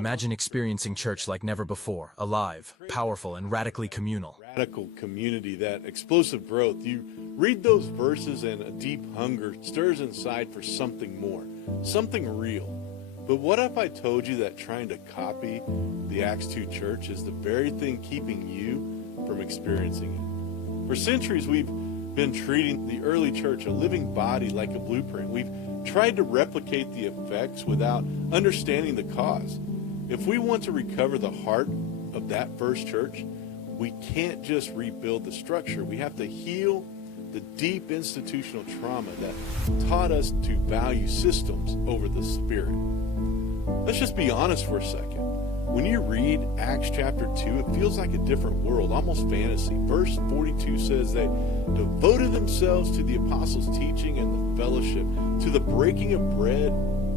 Imagine experiencing church like never before, alive, powerful, and radically communal. Radical community, that explosive growth. You read those verses and a deep hunger stirs inside for something more, something real. But what if I told you that trying to copy the Acts 2 church is the very thing keeping you from experiencing it? For centuries, we've been treating the early church, a living body, like a blueprint. We've tried to replicate the effects without understanding the cause. If we want to recover the heart of that first church, we can't just rebuild the structure. We have to heal the deep institutional trauma that taught us to value systems over the spirit. Let's just be honest for a second. When you read Acts chapter 2, it feels like a different world, almost fantasy. Verse 42 says they devoted themselves to the apostles' teaching and the fellowship, to the breaking of bread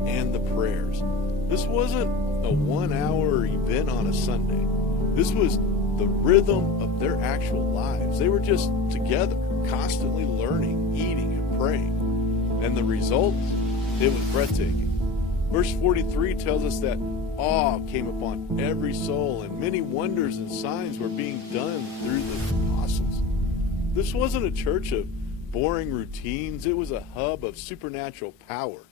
and the prayers. This wasn't a 1 hour event on a Sunday. This was the rhythm of their actual lives. They were just together, constantly learning, eating, and praying. And the result? It was breathtaking. Verse 43 tells us that awe came upon every soul, and many wonders and signs were being done through the apostles. This wasn't a church of boring routines. It was a hub of supernatural power.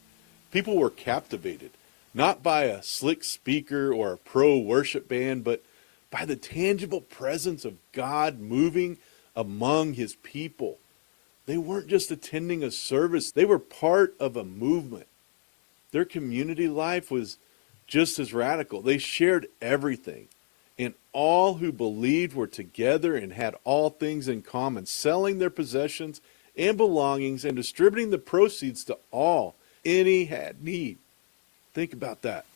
People were captivated, not by a slick speaker or a pro worship band, but by the tangible presence of God moving among his people. They weren't just attending a service. They were part of a movement. Their community life was just as radical. They shared everything. And all who believed were together and had all things in common, selling their possessions and belongings and distributing the proceeds to all any had need. Think about that.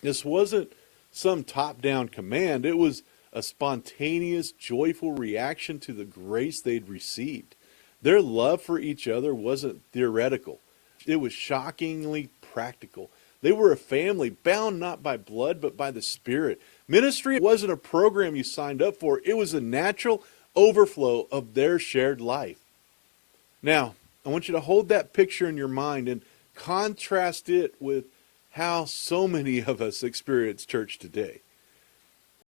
This wasn't some top-down command. It was a spontaneous, joyful reaction to the grace they'd received. Their love for each other wasn't theoretical. It was shockingly practical. They were a family bound not by blood, but by the Spirit. Ministry wasn't a program you signed up for. It was a natural overflow of their shared life. Now, I want you to hold that picture in your mind and contrast it with how so many of us experience church today.